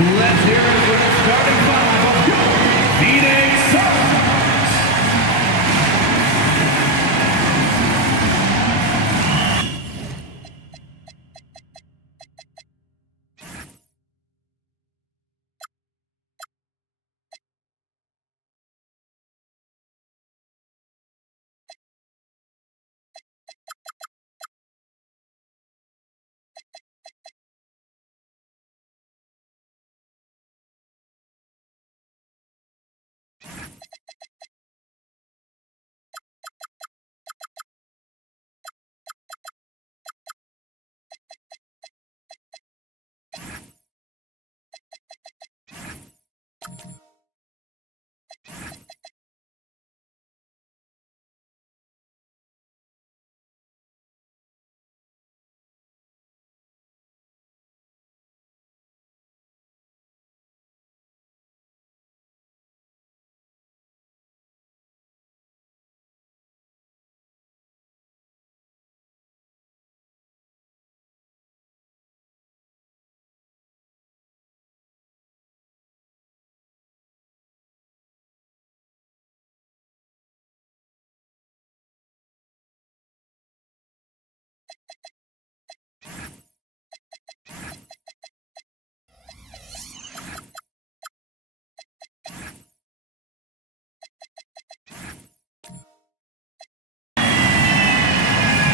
Let's hear it for the starting five of your Phoenix Suns.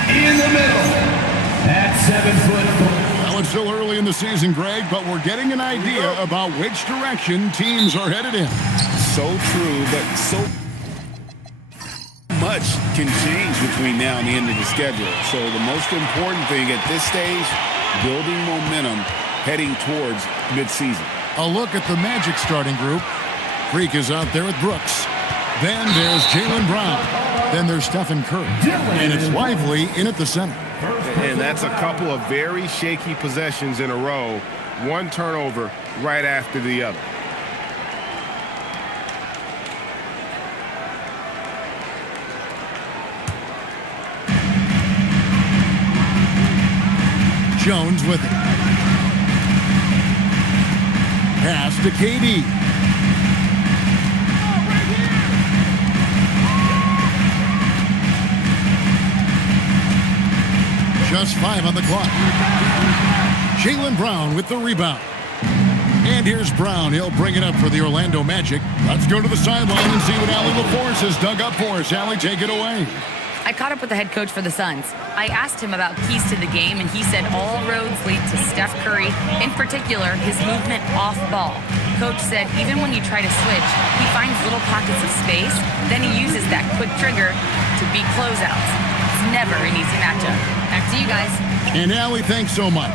In the middle, at 7'4". Well, it's still early in the season, Greg, but we're getting an idea about which direction teams are headed in. So true, but so much can change between now and the end of the schedule. So the most important thing at this stage, building momentum heading towards midseason. A look at the Magic starting group. Freak is out there with Brooks. Then there's Jaylen Brown. Then there's Stephen Curry. And it's Lively in at the center. And that's a couple of very shaky possessions in a row. One turnover right after the other. Jones with it. Pass to KD. Just 5 on the clock. Jaylen Brown with the rebound. And here's Brown. He'll bring it up for the Orlando Magic. Let's go to the sideline and see what Allie LaForce has dug up for us. Allie, take it away. I caught up with the head coach for the Suns. I asked him about keys to the game, and he said all roads lead to Steph Curry, in particular, his movement off ball. Coach said even when you try to switch, he finds little pockets of space, then he uses that quick trigger to beat closeouts. It's never an easy matchup. Back to you guys. And Allie, thanks so much.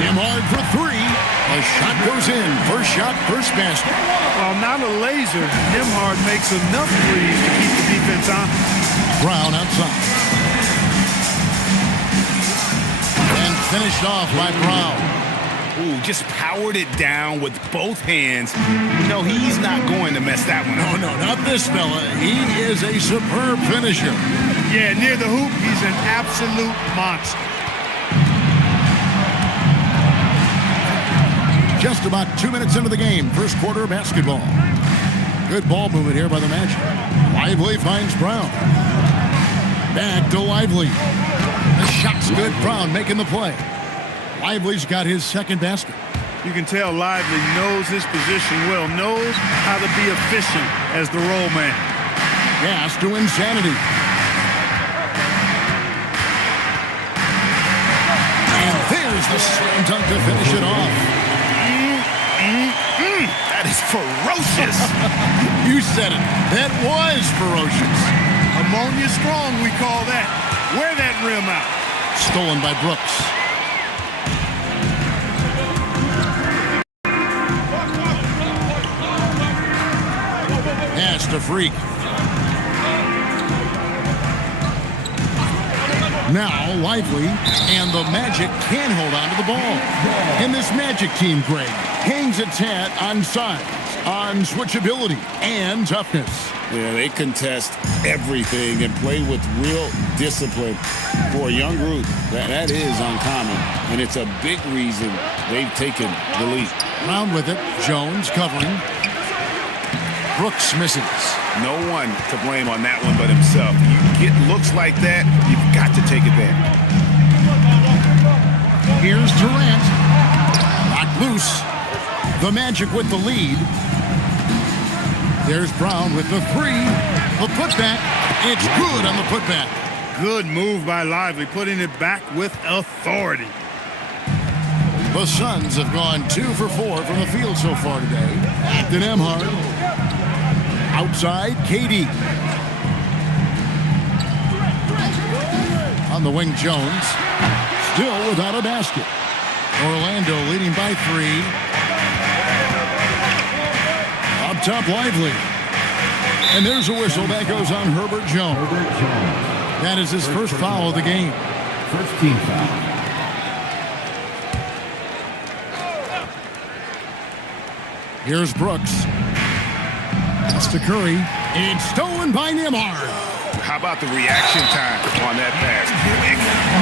Nembhard for 3. A shot goes in. First shot, first basket. While not a laser, Nembhard makes enough threes to keep the defense honest. Brown outside. And finished off by Brown. Ooh, just powered it down with both hands. No, he's not going to mess that one up. No, not this fella. He is a superb finisher. Yeah, near the hoop, he's an absolute monster. Just about 2 minutes into the game. First quarter of basketball. Good ball movement here by the Magic. Lively finds Brown. Back to Lively. The shot's good. Brown making the play. Lively's got his second basket. You can tell Lively knows his position well, knows how to be efficient as the roll man. Pass to Insanity. And there's the slam dunk to finish it off. That is ferocious. You said it. That was ferocious. Ammonia strong, we call that. Wear that rim out. Stolen by Brooks. Pass to Freak. Now Lively, and the Magic can hold on to the ball. And this Magic team, Greg, hangs its hat on size, on switchability, and toughness. Yeah, they contest everything and play with real discipline. For a young group, that is uncommon, and it's a big reason they've taken the lead. Brown with it. Jones covering. Brooks misses. No one to blame on that one but himself. You get looks like that, you've got to take advantage. Here's Durant. Knocked loose. The Magic with the lead. There's Brown with the three. The putback. It's good on the putback. Good move by Lively, putting it back with authority. The Suns have gone 2 for 4 from the field so far today. Acton Emhart. Outside, KD. On the wing, Jones. Still without a basket. Orlando leading by 3. Up top, Lively. And there's a whistle that goes on Herbert Jones. That is his first foul of the game. First team foul. Here's Brooks. That's to Curry. It's stolen by Nembhard. How about the reaction time on that pass? Quick.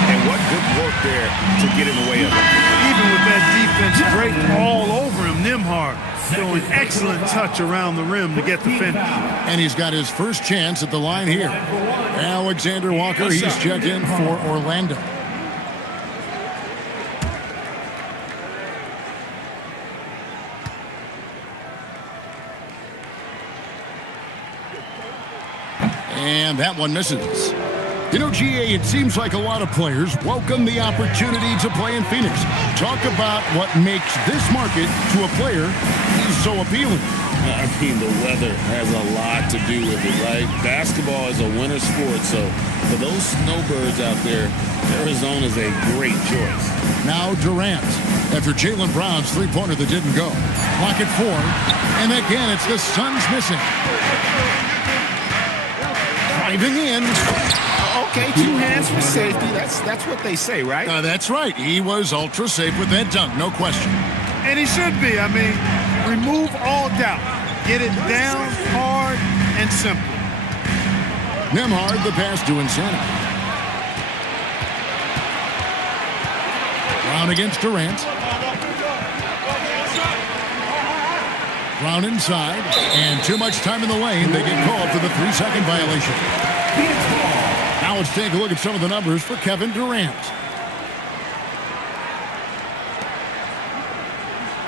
And what good work there to get in the way of it. Even with that defense breaking all over him, Nembhard showing excellent touch around the rim to get the finish. And he's got his first chance at the line here. Alexander Walker, he's checked in for Orlando. And that one misses. You know, GA, it seems like a lot of players welcome the opportunity to play in Phoenix. Talk about what makes this market to a player so appealing. I mean, the weather has a lot to do with it, right? Basketball is a winter sport, so for those snowbirds out there, Arizona's a great choice. Now Durant, after Jaylen Brown's three-pointer that didn't go. Clock at 4, and again, it's the Suns missing. Driving in. Okay, 2 hands for safety. That's what they say, right? That's right. He was ultra safe with that dunk, no question. And he should be. I mean, remove all doubt. Get it down, hard, and simple. Nembhard, the pass to Insanity. Brown against Durant. Brown inside, and too much time in the lane. They get called for the 3-second violation. Now let's take a look at some of the numbers for Kevin Durant.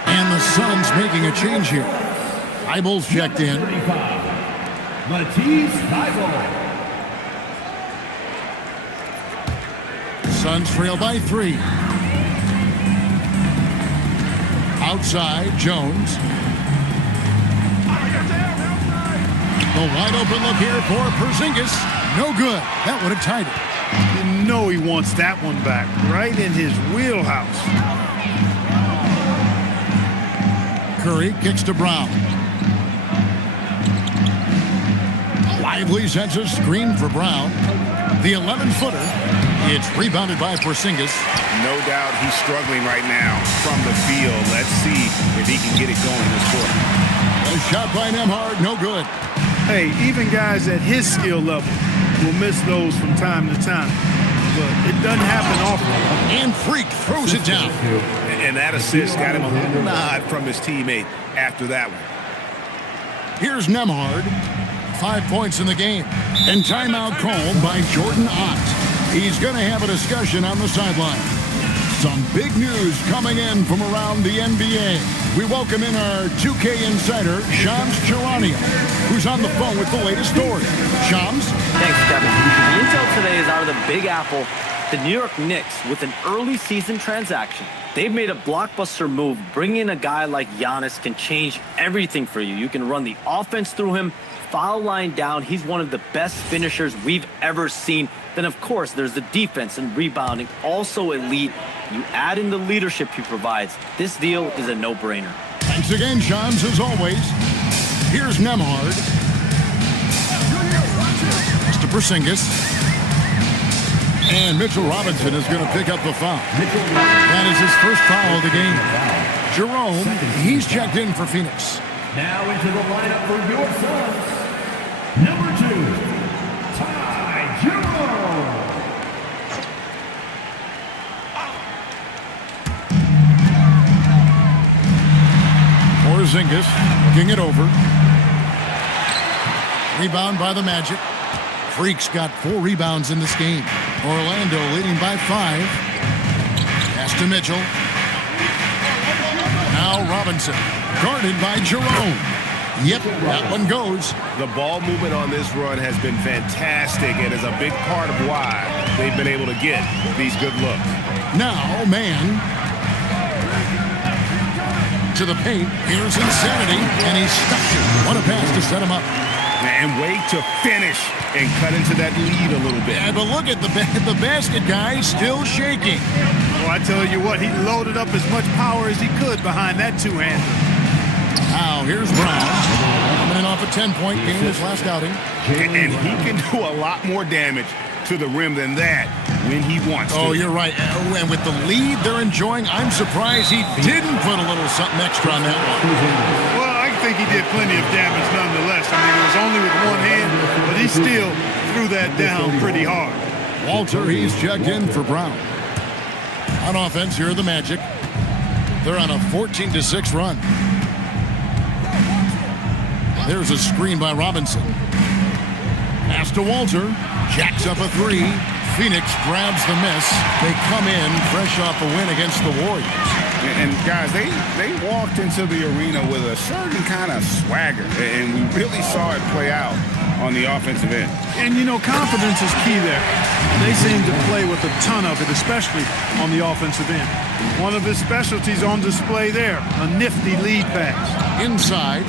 And the Suns making a change here. Eibel's checked in. Matisse Thybulle. Suns trail by 3. Outside, Jones. The wide open look here for Porzingis. No good. That would have tied it. You know he wants that one back, right in his wheelhouse. Curry kicks to Brown. Lively sends a screen for Brown. The 11-footer. It's rebounded by Porzingis. No doubt he's struggling right now from the field. Let's see if he can get it going this quarter. A shot by Nembhard, no good. Hey, even guys at his skill level will miss those from time to time. But it doesn't happen often. And Freak throws it down. And that assist got him a little nod from his teammate after that one. Here's Nembhard. 5 points in the game. And timeout called by Jordan Ott. He's going to have a discussion on the sideline. Some big news coming in from around the NBA. We welcome in our 2K insider, Shams Charania, who's on the phone with the latest story. Shams? Thanks, Kevin. The intel today is out of the Big Apple. The New York Knicks, with an early season transaction, they've made a blockbuster move. Bringing in a guy like Giannis can change everything for you. You can run the offense through him, foul line down. He's one of the best finishers we've ever seen. Then, of course, there's the defense and rebounding, also elite. You add in the leadership he provides. This deal is a no-brainer. Thanks again, Shams, as always. Here's Nembhard. It's to Porzingis. And Mitchell Robinson is going to pick up the foul. That is his first foul of the game. Jerome, he's checked in for Phoenix. Now into the lineup for your Suns, Number 2, Ty Jerome. Porzingis looking it over. Rebound by the Magic. Freak's got 4 rebounds in this game. Orlando leading by 5. Pass to Mitchell. Now Robinson, guarded by Jerome. Yep, that one goes. The ball movement on this run has been fantastic and is a big part of why they've been able to get these good looks. Now, man. To the paint. Here's Insanity, and he stuffed it. What a pass to set him up. And wait to finish and cut into that lead a little bit. Yeah, but look at the basket guy still shaking. Well, I tell you what, he loaded up as much power as he could behind that two-hander. Now, here's Brown. Coming off a 10-point game his last outing. And he can do a lot more damage to the rim than that when he wants to. Oh, you're right. And with the lead they're enjoying, I'm surprised he didn't put a little something extra on that one. Well, I think he did plenty of damage nonetheless. I mean, it was only with one hand, but he still threw that down pretty hard. Walter, he's checked in for Brown. On offense, here are the Magic. They're on a 14-6 run. There's a screen by Robinson. Pass to Walter. Jacks up a 3. Phoenix grabs the miss. They come in fresh off a win against the Warriors. And guys, they walked into the arena with a certain kind of swagger, and we really saw it play out on the offensive end. And, you know, confidence is key there. They seem to play with a ton of it, especially on the offensive end. One of his specialties on display there, a nifty lead pass. Inside.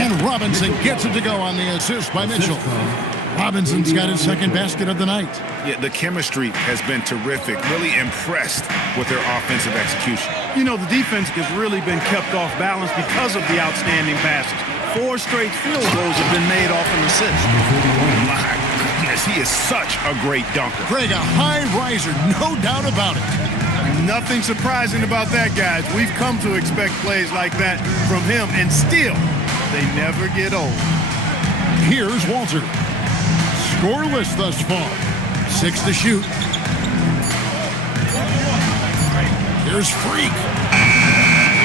And Robinson gets it to go on the assist by Mitchell. Robinson's got his second basket of the night. Yeah, the chemistry has been terrific. Really impressed with their offensive execution. You know, the defense has really been kept off balance because of the outstanding passes. 4 straight field goals have been made off an assist. Oh, my goodness. He is such a great dunker. Greg, a high riser, no doubt about it. Nothing surprising about that, guys. We've come to expect plays like that from him, and still, they never get old. Here's Walter. Scoreless thus far. 6 to shoot. Here's Freak.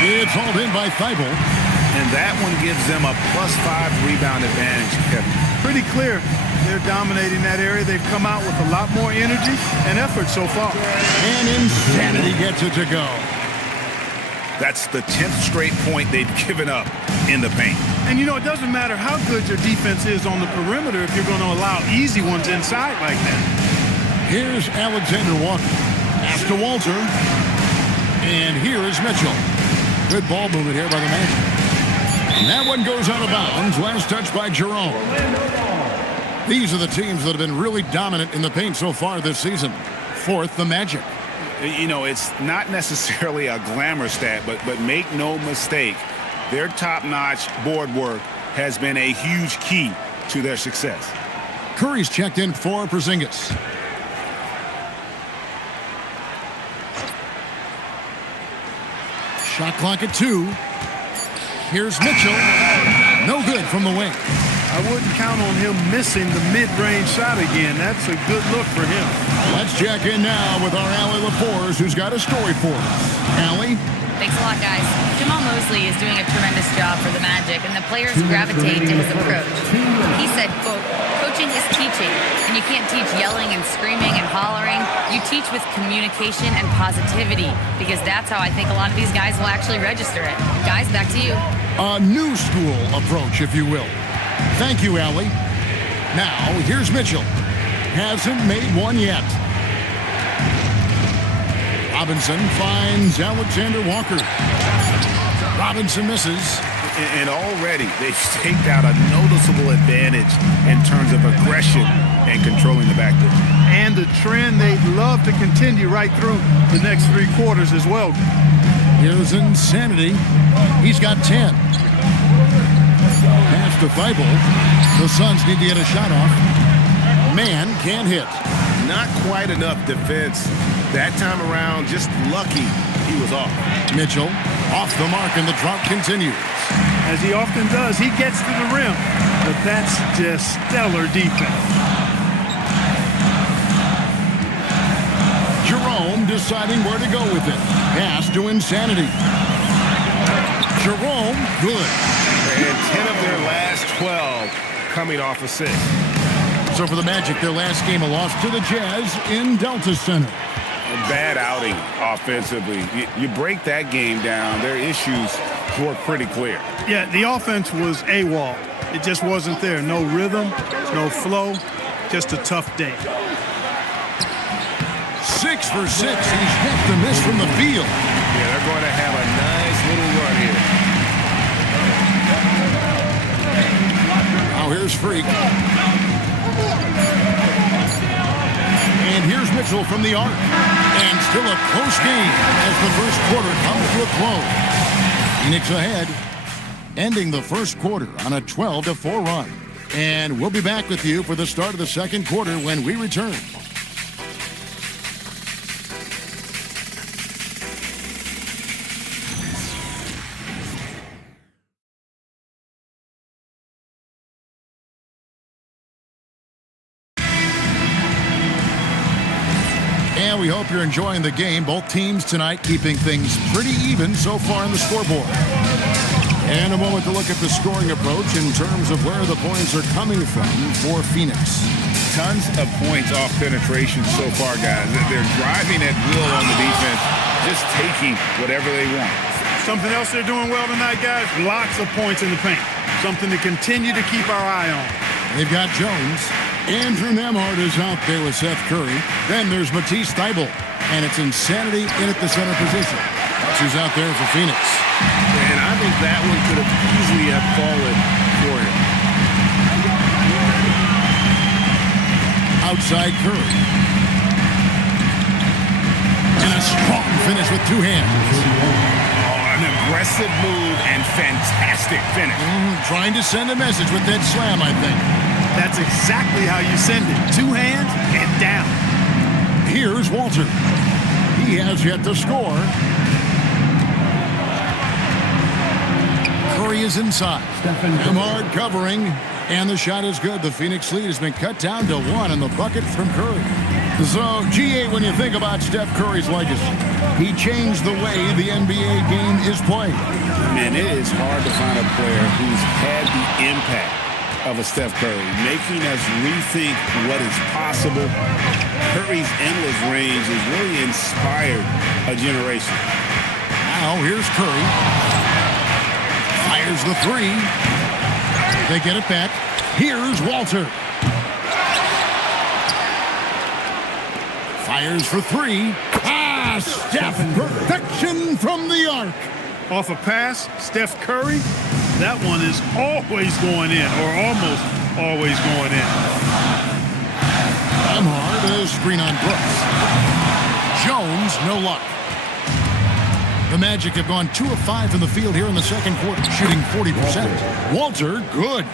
It's hauled in by Thibault. And that one gives them a +5 rebound advantage, Kevin. Pretty clear. They're dominating that area. They've come out with a lot more energy and effort so far. And Insanity gets it to go. That's the 10th straight point they've given up in the paint. And, you know, it doesn't matter how good your defense is on the perimeter if you're going to allow easy ones inside like that. Here's Alexander Walker. Pass to Walter. And here is Mitchell. Good ball movement here by the Magic. And that one goes out of bounds. Last touch by Jerome. These are the teams that have been really dominant in the paint so far this season. 4th, the Magic. You know, it's not necessarily a glamour stat, but make no mistake, their top-notch board work has been a huge key to their success. Curry's checked in for Porzingis. Shot clock at 2. Here's Mitchell. No good from the wing. I wouldn't count on him missing the mid-range shot again. That's a good look for him. Let's check in now with our Allie LaForce, who's got a story for us. Allie? Thanks a lot, guys. Jamal Mosley is doing a tremendous job for the Magic, and the players gravitate to his approach. He said, quote, coaching is teaching, and you can't teach yelling and screaming and hollering. You teach with communication and positivity, because that's how I think a lot of these guys will actually register it. Guys, back to you. A new school approach, if you will. Thank you, Allie. Now, here's Mitchell. Hasn't made one yet. Robinson finds Alexander Walker. Robinson misses. And already they've staked out a noticeable advantage in terms of aggression and controlling the backcourt. And a trend they'd love to continue right through the next 3 quarters as well. Here's Insanity. He's got 10. Pass to Thibault. The Suns need to get a shot off. Man can't hit. Not quite enough defense. That time around, just lucky he was off. Mitchell off the mark, and the drought continues. As he often does, he gets to the rim. But that's just stellar defense. Jerome deciding where to go with it. Pass to Insanity. Jerome, good. And 10 of their last 12 coming off assists. So for the Magic, their last game, a loss to the Jazz in Delta Center. A bad outing offensively. You break that game down, their issues were pretty clear. Yeah, the offense was AWOL. It just wasn't there. No rhythm, no flow, just a tough day. 6 for 6. He's yet to miss from the field. Yeah, they're going to have a nice little run here. Now here's Freak. And here's Mitchell from the arc. And still a close game as the first quarter comes to a close. Phoenix ahead, ending the first quarter on a 12-4 run. And we'll be back with you for the start of the second quarter when we return. And we hope you're enjoying the game. Both teams tonight keeping things pretty even so far on the scoreboard. And a moment to look at the scoring approach in terms of where the points are coming from for Phoenix. Tons of points off penetration so far, guys. They're driving at will on the defense, just taking whatever they want. Something else they're doing well tonight, guys, lots of points in the paint. Something to continue to keep our eye on. They've got Jones. Andrew Nemhard is out there with Seth Curry. Then there's Matisse Thybulle. And it's Insanity in at the center position. That's who's out there for Phoenix. And I think that one could have easily have fallen for him. Outside Curry. And a strong finish with two hands. Oh, an aggressive move and fantastic finish. Trying to send a message with that slam, I think. That's exactly how you send it. Two hands and down. Here's Walter. He has yet to score. Curry is inside. Nemhard covering. And the shot is good. The Phoenix lead has been cut down to 1 in the bucket from Curry. So, G8, when you think about Steph Curry's legacy, he changed the way the NBA game is played. Man, it is hard to find a player who's had the impact of a Steph Curry, making us rethink what is possible. Curry's endless range has really inspired a generation. Now, here's Curry. Fires the three. They get it back. Here's Walter. Fires for three. Steph, perfection from the arc. Off a pass, Steph Curry, that one is always going in, or almost always going in. Nemhard, a screen on Brooks. Jones, no luck. The Magic have gone 2 of 5 in the field here in the second quarter, shooting 40%. Walter, good.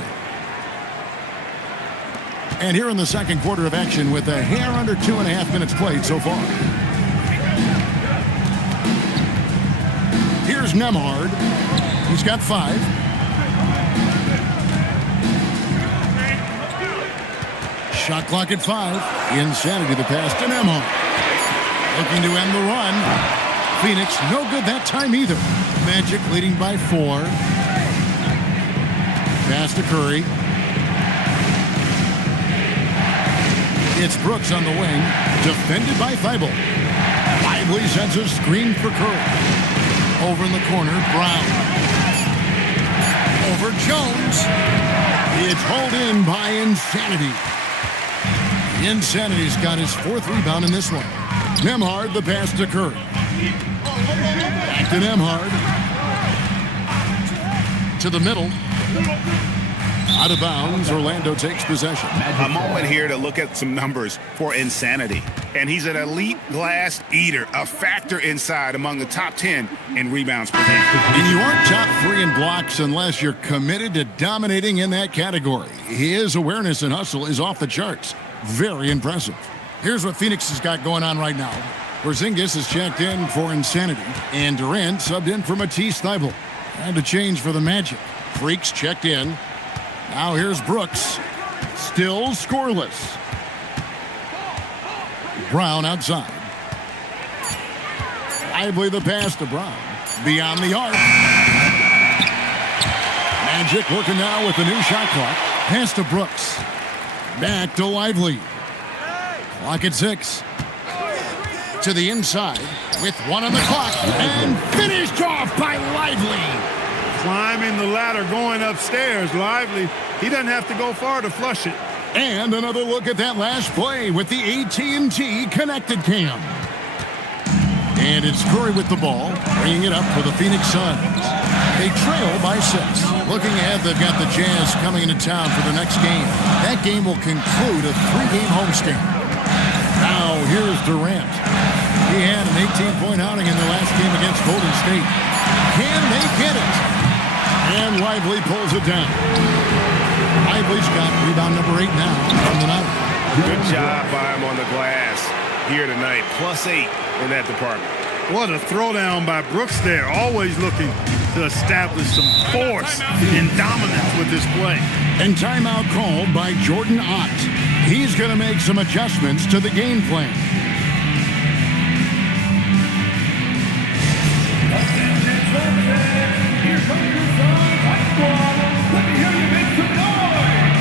And here in the second quarter of action with a hair under 2.5 minutes played so far. Here's Nemhard. He's got 5. Shot clock at 5. Insanity the pass to Nemhard. Looking to end the run. Phoenix, no good that time either. Magic leading by 4. Pass to Curry. It's Brooks on the wing, defended by Thybulle. Lively sends a screen for Curry. Over in the corner, Brown. Over Jones. It's hauled in by Insanity. Insanity's got his 4th rebound in this one. Nemhard the pass to Curry. Back to Nemhard. To the middle. Out of bounds, Orlando takes possession. A moment here to look at some numbers for Insanity. And he's an elite glass eater, a factor inside among the top 10 in rebounds per game. And you aren't top 3 in blocks unless you're committed to dominating in that category. His awareness and hustle is off the charts. Very impressive. Here's what Phoenix has got going on right now. Porzingis is checked in for Insanity, and Durant subbed in for Matisse Thybulle. And a change for the Magic. Freaks checked in. Now here's Brooks. Still scoreless. Brown outside. Lively the pass to Brown. Beyond the arc. Magic working now with the new shot clock. Pass to Brooks. Back to Lively. Clock at 6. To the inside with 1 on the clock. And finished off by Lively. Climbing the ladder, going upstairs. Lively, he doesn't have to go far to flush it. And another look at that last play with the AT&T connected cam. And it's Curry with the ball, bringing it up for the Phoenix Suns. They trail by 6. Looking ahead, they've got the Jazz coming into town for the next game. That game will conclude a 3-game homestand. Now here's Durant. He had an 18-point outing in the last game against Golden State. Can they get it? And Lively pulls it down. Lively's got rebound number 8 now from the night. Good job by him on the glass here tonight. +8 in that department. What a throwdown by Brooks there. Always looking to establish some force and dominance with this play. And timeout called by Jordan Ott. He's going to make some adjustments to the game plan. Here comes your Suns high squad. Let me hear you make some noise.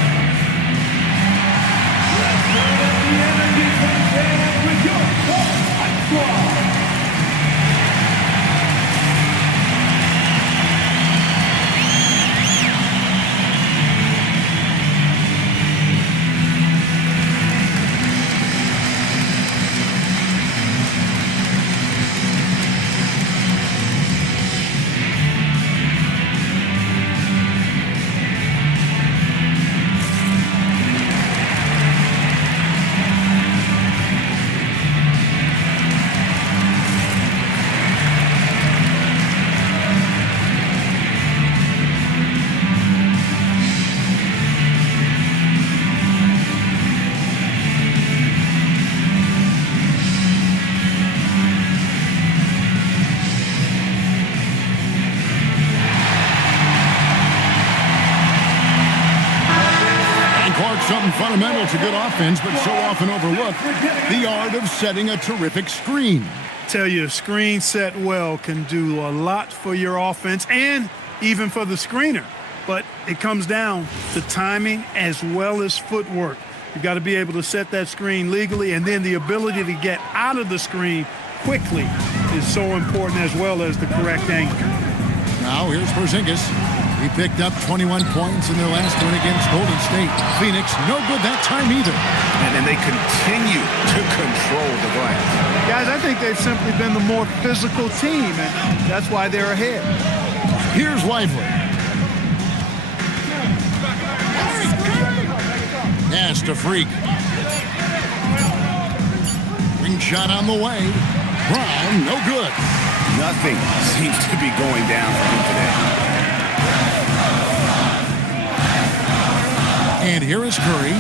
Let's turn up the energy contest with your Suns high squad. Something fundamental to good offense, but so often overlooked, the art of setting a terrific screen. Tell you, a screen set well can do a lot for your offense and even for the screener. But it comes down to timing as well as footwork. You've got to be able to set that screen legally, and then the ability to get out of the screen quickly is so important, as well as the correct angle. Now here's Porzingis. He picked up 21 points in their last win against Golden State. Phoenix, no good that time either. And then they continue to control the glass. Guys, I think they've simply been the more physical team, and that's why they're ahead. Here's Lively. Pass to Freak. Ring shot on the way. Brown, no good. Nothing seems to be going down for him today. And here is Curry.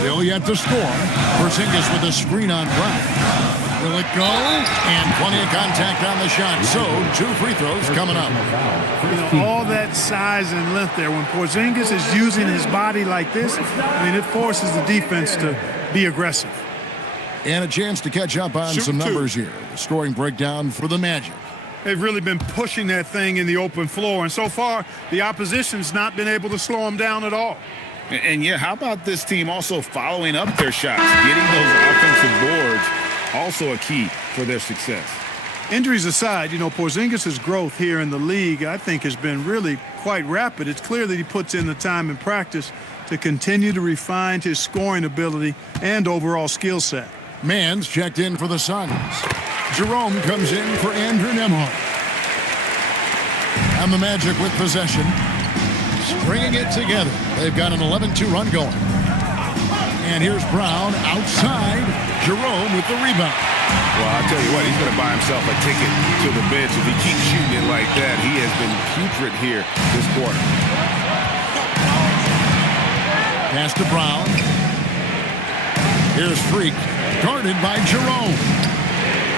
Still yet to score. Porzingis with a screen on Brown. Will it go? And plenty of contact on the shot. So 2 free throws coming up. You know, all that size and length there. When Porzingis is using his body like this, I mean, it forces the defense to be aggressive. And a chance to catch up on some numbers here. The scoring breakdown for the Magic. They've really been pushing that thing in the open floor, and so far, the opposition's not been able to slow them down at all. And yeah, how about this team also following up their shots? Getting those offensive boards, also a key for their success. Injuries aside, you know, Porzingis' growth here in the league, I think, has been really quite rapid. It's clear that he puts in the time in practice to continue to refine his scoring ability and overall skill set. Mann's checked in for the Suns. Jerome comes in for Andrew Nembhard. And the Magic with possession. Stringing it together. They've got an 11-2 run going. And here's Brown outside. Jerome with the rebound. Well, I'll tell you what, he's going to buy himself a ticket to the bench. If he keeps shooting it like that, he has been putrid here this quarter. Pass to Brown. Here's Freak. Guarded by Jerome.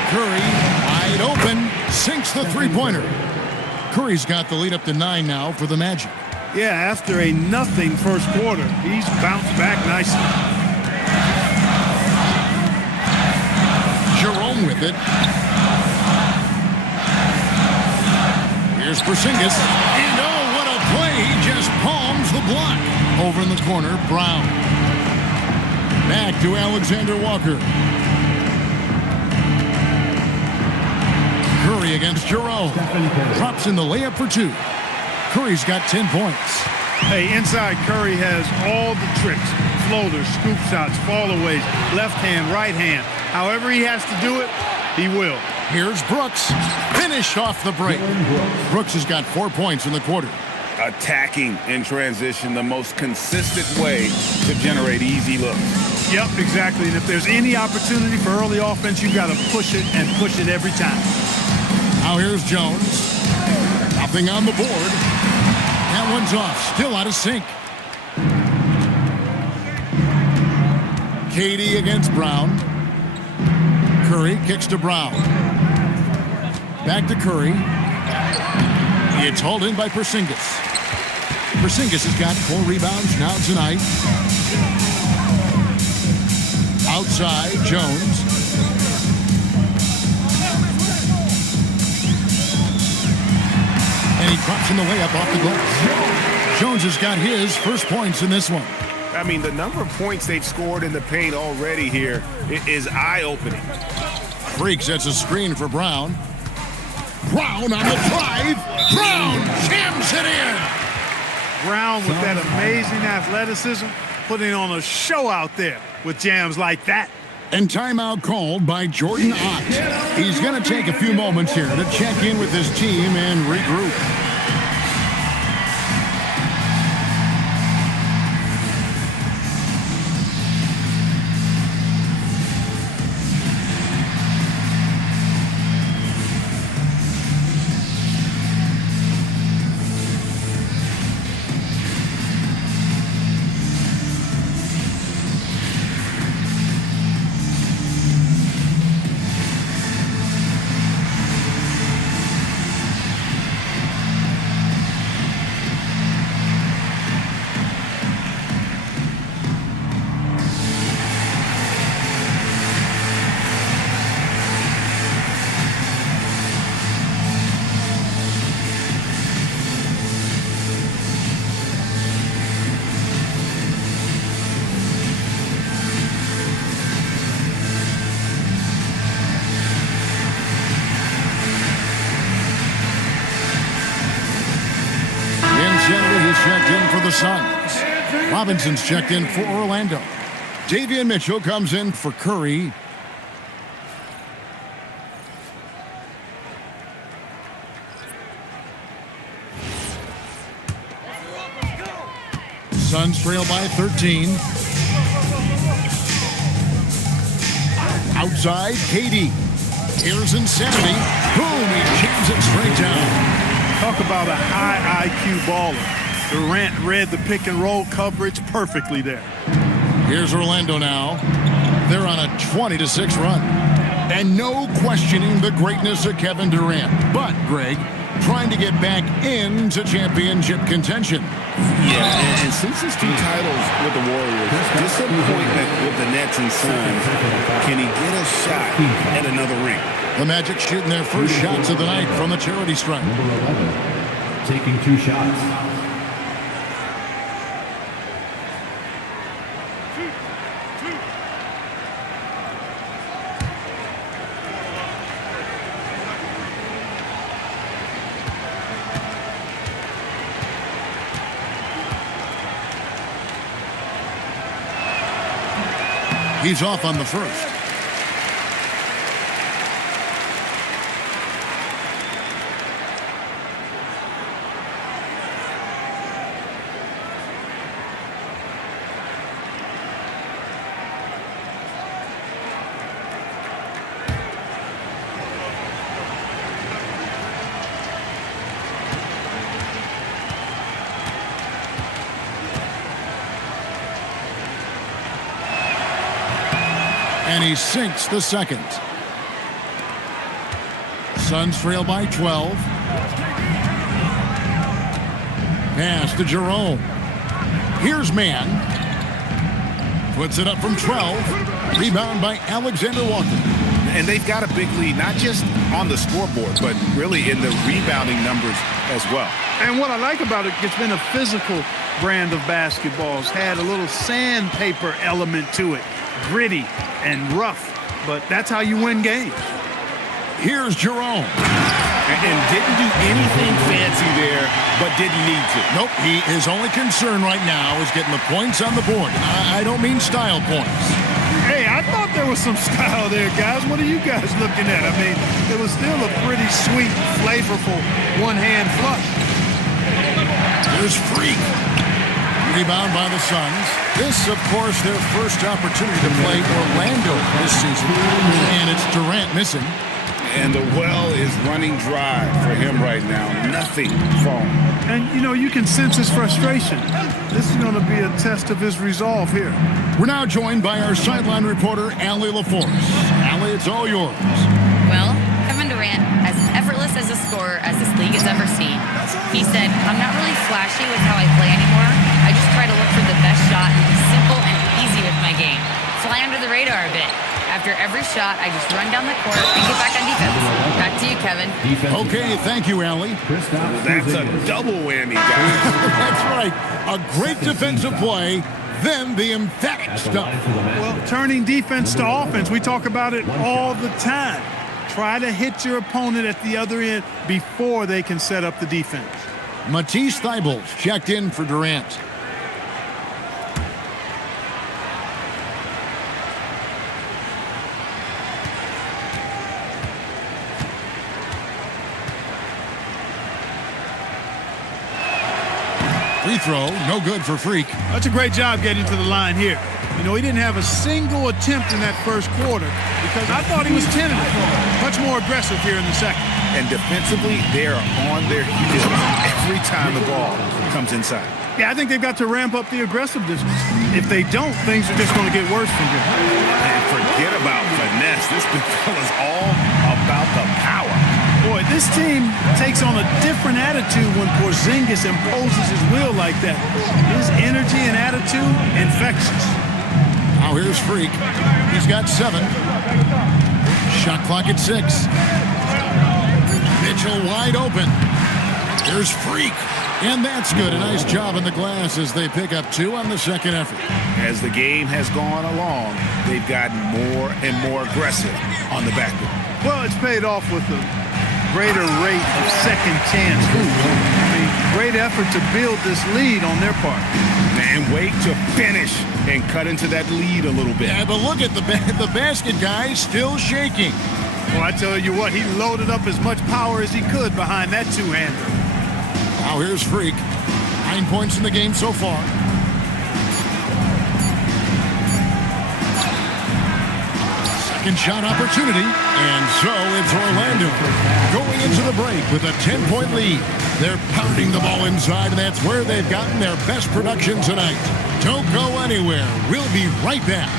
Curry, wide open, sinks the three-pointer. Curry's got the lead up to 9 now for the Magic. Yeah, after a nothing first quarter, he's bounced back nicely. Jerome with it. Here's Porzingis. And oh, what a play. He just palms the block. Over in the corner, Brown. Back to Alexander Walker. Curry against Jerome. Drops in the layup for 2. Curry's got 10 points. Hey, inside Curry has all the tricks. Floaters, scoop shots, fallaways, left hand, right hand. However he has to do it, he will. Here's Brooks. Finished off the break. Brooks has got 4 points in the quarter. Attacking in transition, the most consistent way to generate easy looks. Yep, exactly. And if there's any opportunity for early offense, you got to push it and push it every time. Now here's Jones. Nothing on the board. That one's off. Still out of sync. KD against Brown. Curry kicks to Brown. Back to Curry. It's hauled in by Porzingis. Porzingis has got 4 rebounds now tonight. Outside, Jones. And he drops in the layup off the glass. Jones has got his first points in this one. I mean, the number of points they've scored in the paint already here is eye-opening. Freak sets a screen for Brown. Brown on the drive. Brown jams it in. Brown with that amazing athleticism, putting on a show out there with jams like that. And timeout called by Jordan Ott. He's going to take a few moments here to check in with his team and regroup. Checked in for the Suns. Robinson's checked in for Orlando. Davion Mitchell comes in for Curry. Suns trail by 13. Outside, KD. Here's insanity. Boom, he jams it straight down. Talk about a high IQ baller. Durant read the pick and roll coverage perfectly there. Here's Orlando now. They're on a 20-6 run. And no questioning the greatness of Kevin Durant. But, Greg, trying to get back into championship contention. Yeah, and since his 2 titles with the Warriors, disappointment with the Nets and Suns, can he get a shot at another ring? The Magic shooting their first shots of the night from the charity stripe. Number 11, taking 2 shots. He's off on the first. And he sinks the second. Suns trail by 12. Pass to Jerome. Here's man. Puts it up from 12. Rebound by Alexander Walker. And they've got a big lead, not just on the scoreboard, but really in the rebounding numbers as well. And what I like about it, it's been a physical brand of basketball. It's had a little sandpaper element to it. Gritty and rough, but that's how you win games. Here's Jerome. And didn't do anything fancy there, but didn't need to. Nope, his only concern right now is getting the points on the board. I don't mean style points. Hey, I thought there was some style there, guys. What are you guys looking at? I mean, it was still a pretty sweet, flavorful one-hand flush. There's Freak. Rebound by the Suns. This, of course, their first opportunity to play Orlando this season. And it's Durant missing. And the well is running dry for him right now. Nothing falling. And, you know, you can sense his frustration. This is going to be a test of his resolve here. We're now joined by our sideline reporter, Allie LaForce. Allie, it's all yours. Well, Kevin Durant, as effortless as a scorer as this league has ever seen. He said, I'm not really flashy with how I play anymore. I just try to look for the best shot and be simple and easy with my game. Fly under the radar a bit. After every shot, I just run down the court and get back on defense. Back to you, Kevin. Okay, thank you, Allie. That's a double whammy, guys. That's right. A great defensive play, then the emphatic stuff. Well, turning defense to offense, we talk about it all the time. Try to hit your opponent at the other end before they can set up the defense. Matisse Thybulle checked in for Durant. Free throw, no good for Freak. That's a great job getting to the line here. You know, he didn't have a single attempt in that first quarter because I thought he was tentative. Much more aggressive here in the second. And defensively, they are on their heels every time the ball comes inside. Yeah, I think they've got to ramp up the aggressiveness. If they don't, things are just going to get worse from here. And forget about finesse. This big fella's all about the power. Boy, this team takes on a different attitude when Porzingis imposes his will like that. His energy and attitude, infectious. Now here's Freak. He's got 7. Shot clock at 6. Mitchell wide open. Here's Freak. And that's good. A nice job in the glass as they pick up 2 on the second effort. As the game has gone along, they've gotten more and more aggressive on the backboard. Well, it's paid off with a greater rate of second chance. I mean, great effort to build this lead on their part. And wait to finish and cut into that lead a little bit. Yeah, but look at the basket guy still shaking. Well, I tell you what, he loaded up as much power as he could behind that two-hander. Now here's Freak. 9 points in the game so far. Second shot opportunity. And so it's Orlando going into the break with a 10-point lead. They're pounding the ball inside, and that's where they've gotten their best production tonight. Don't go anywhere. We'll be right back.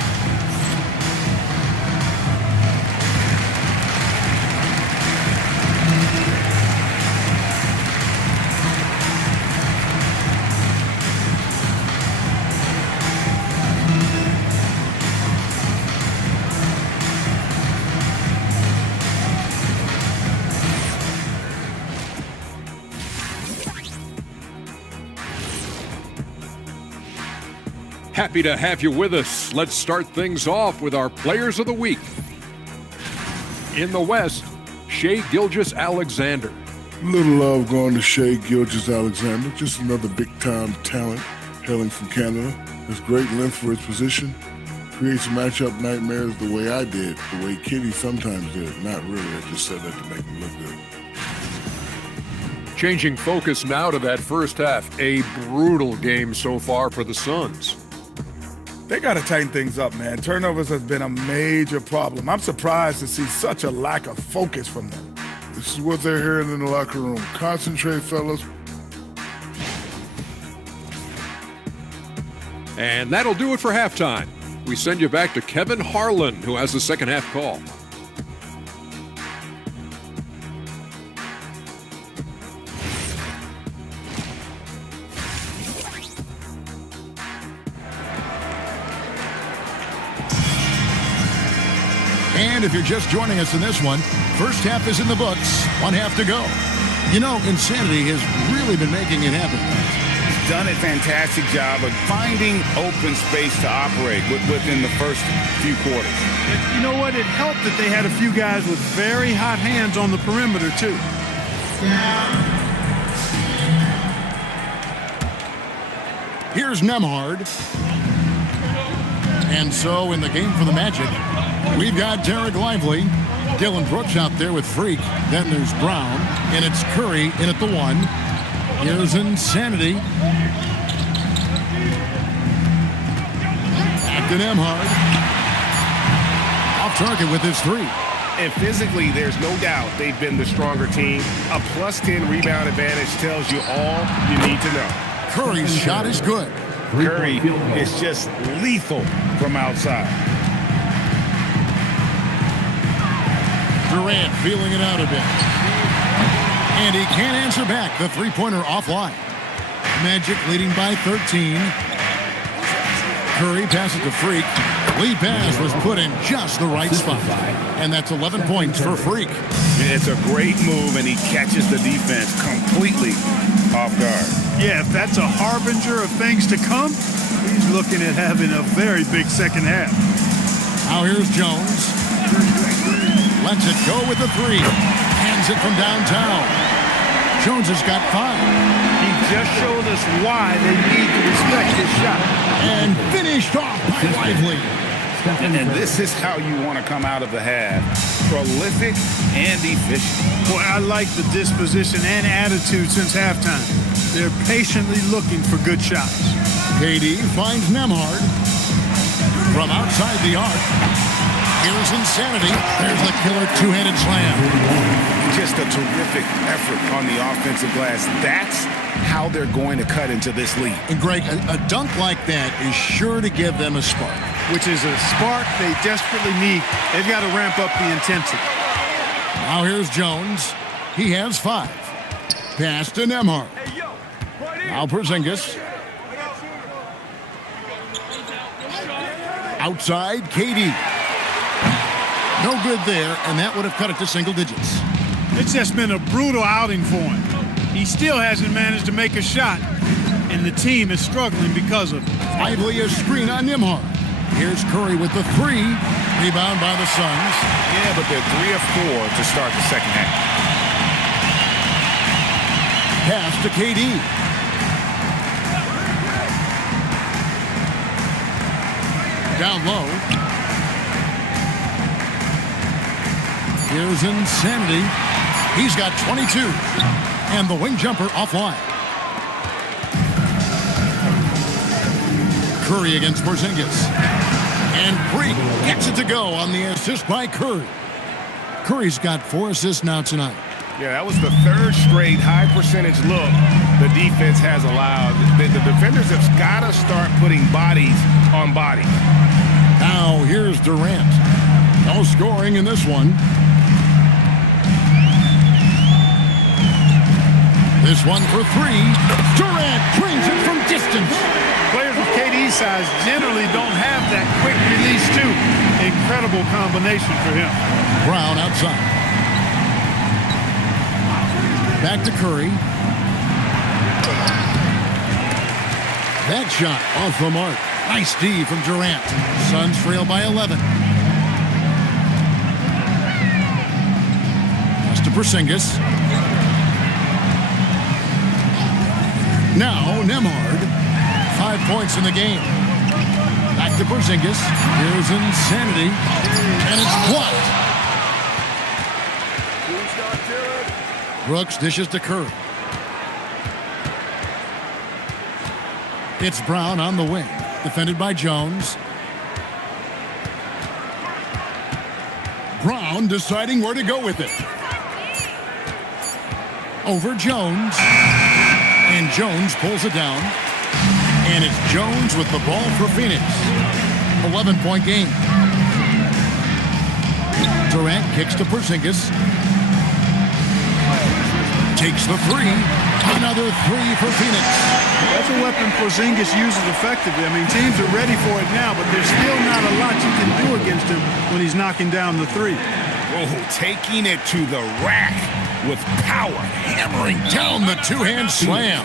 Happy to have you with us. Let's start things off with our Players of the Week. In the West, Shai Gilgeous-Alexander. Little love going to Shai Gilgeous-Alexander. Just another big-time talent hailing from Canada. Has great length for his position. Creates matchup nightmares the way I did, the way Kitty sometimes did. Not really, I just said that to make him look good. Changing focus now to that first half. A brutal game so far for the Suns. They got to tighten things up, man. Turnovers has been a major problem. I'm surprised to see such a lack of focus from them. This is what they're hearing in the locker room. Concentrate, fellas. And that'll do it for halftime. We send you back to Kevin Harlan, who has the second half call. And if you're just joining us in this one, first half is in the books, 1 half to go. You know, Insanity has really been making it happen. He's done a fantastic job of finding open space to operate within the first few quarters. You know what? It helped that they had a few guys with very hot hands on the perimeter, too. Here's Nemhard. And so in the game for the Magic, we've got Derek Lively, Dylan Brooks out there with Freak. Then there's Brown, and it's Curry in at the 1. Here's Insanity. Back to Nemhard. Off target with his 3. And physically, there's no doubt they've been the stronger team. A +10 rebound advantage tells you all you need to know. Curry's shot is good. Curry is just lethal from outside. Durant feeling it out a bit. And he can't answer back. The three-pointer offline. Magic leading by 13. Curry passes to Freak. Lead pass was put in just the right spot. And that's 11 points for Freak. It's a great move, and he catches the defense completely off guard. Yeah, if that's a harbinger of things to come, he's looking at having a very big second half. Now here's Jones. Lets it go with the 3. Hands it from downtown. Jones has got 5. He just showed us why they need to respect his shot. And finished off by Lively. And this is how you want to come out of the half. Prolific and efficient. Boy, I like the disposition and attitude since halftime. They're patiently looking for good shots. KD finds Nemhard. From outside the arc. Here's Insanity. There's the killer two-handed slam. Just a terrific effort on the offensive glass. That's how they're going to cut into this lead. And Greg, a dunk like that is sure to give them a spark. Which is a spark they desperately need. They've got to ramp up the intensity. Now here's Jones. He has 5. Pass to Nemhard. Now Porzingis. Outside, KD. No good there, and that would have cut it to single digits. It's just been a brutal outing for him. He still hasn't managed to make a shot, and the team is struggling because of it. Lively a screen on Nemhard. Here's Curry with the 3. Rebound by the Suns. Yeah, but they're 3 of 4 to start the second half. Pass to KD. Down low. Here's Insanity. He's got 22. And the wing jumper offline. Curry against Porzingis. And Freak gets it to go on the assist by Curry. Curry's got 4 assists now tonight. Yeah, that was the 3rd straight high percentage look the defense has allowed. The defenders have got to start putting bodies on bodies. Now here's Durant. No scoring in this one. This one for 3. Durant drains it from distance. Players of KD's size generally don't have that quick release too. Incredible combination for him. Brown outside. Back to Curry. That shot off the mark. Nice D from Durant. Suns trail by 11. Pass to Porzingis. Now Nemhard. 5 points in the game. Back to Porzingis. Here's Insanity. And it's blocked. Brooks dishes to Curry. It's Brown on the wing. Defended by Jones. Brown deciding where to go with it. Over Jones. And Jones pulls it down. And it's Jones with the ball for Phoenix. 11-point game. Durant kicks to Porzingis. Takes the 3. Another three for Phoenix. That's a weapon Porzingis uses effectively. I mean, teams are ready for it now, but there's still not a lot you can do against him when he's knocking down the three. Oh, taking it to the rack with power. Hammering down the two-hand slam.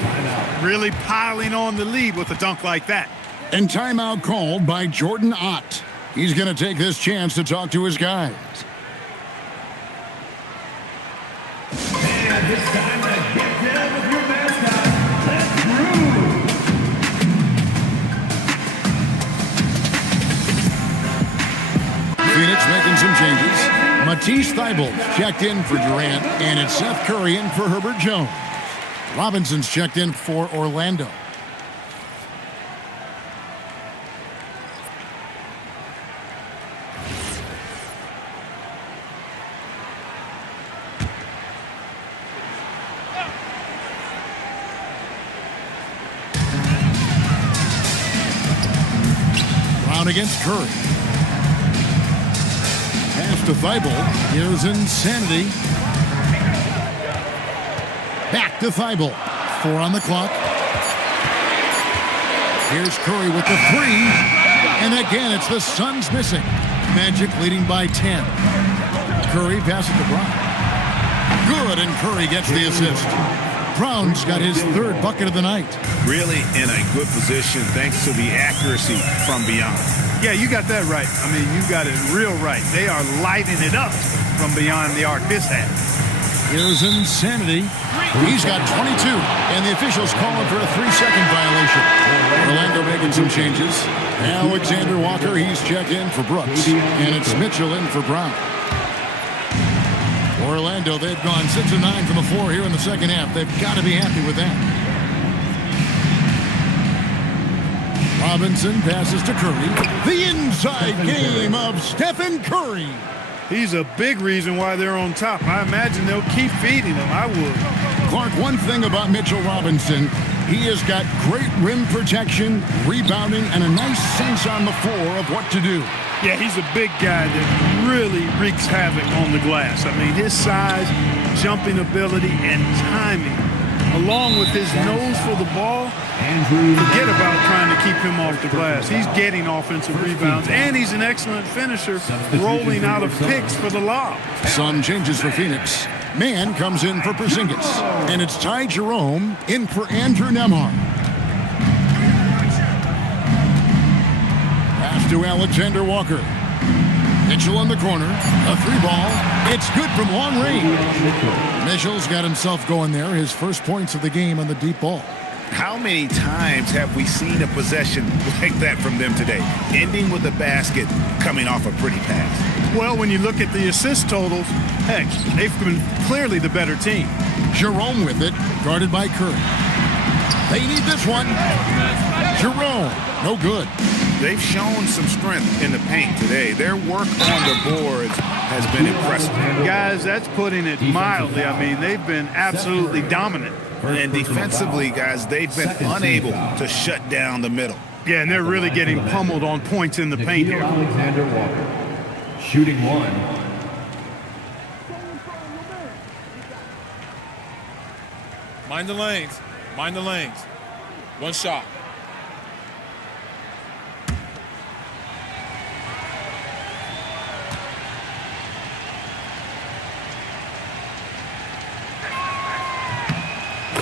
Really piling on the lead with a dunk like that. And timeout called by Jordan Ott. He's going to take this chance to talk to his guys. And it's time to get down with your mascot. Let's groove. Phoenix making some changes. Matisse Thybulle checked in for Durant, and it's Seth Curry in for Herbert Jones. Robinson's checked in for Orlando. Brown against Curry. Pass to Thybulle. Here's Insanity. Back to Thybulle. 4 on the clock. Here's Curry with the 3. And again, it's the Suns missing. Magic leading by 10. Curry passes to Brown. Good, and Curry gets the assist. Brown's got his 3rd bucket of the night. Really in a good position thanks to the accuracy from beyond. Yeah, you got that right. I mean, you got it real right. They are lighting it up from beyond the arc this half. Here's Insanity. He's got 22, and the officials calling for a 3-second violation. Orlando making some changes. Alexander Walker, he's checked in for Brooks, and it's Mitchell in for Brown. Orlando, they've gone 6 of 9 from the floor here in the second half. They've got to be happy with that. Robinson passes to Curry. The inside game of Stephen Curry. He's a big reason why they're on top. I imagine they'll keep feeding him. I would. Clark, one thing about Mitchell Robinson, he has got great rim protection, rebounding, and a nice sense on the floor of what to do. Yeah, he's a big guy that really wreaks havoc on the glass. I mean, his size, jumping ability, and timing, along with his nose for the ball, forget about trying to keep him off the glass. He's getting offensive rebounds, and he's an excellent finisher, rolling out of picks for the lob. Some changes for Phoenix. Mann comes in for Porzingis, and it's Ty Jerome in for Andrew Nembhard. Pass to Alexander Walker. Mitchell in the corner. A 3-ball. It's good from long range. Mitchell's got himself going there. His first points of the game on the deep ball. How many times have we seen a possession like that from them today, ending with a basket coming off a pretty pass? Well, when you look at the assist totals, heck, they've been clearly the better team. Jerome with it, guarded by Curry. They need this one. Jerome, no good. They've shown some strength in the paint today. Their work on the boards has been impressive. Guys, that's putting it mildly. I mean, they've been absolutely dominant. And defensively, guys, they've been unable to shut down the middle. Yeah, and they're really getting pummeled on points in the paint here. Alexander Walker, shooting 1. Mind the lanes. Mind the lanes. One shot.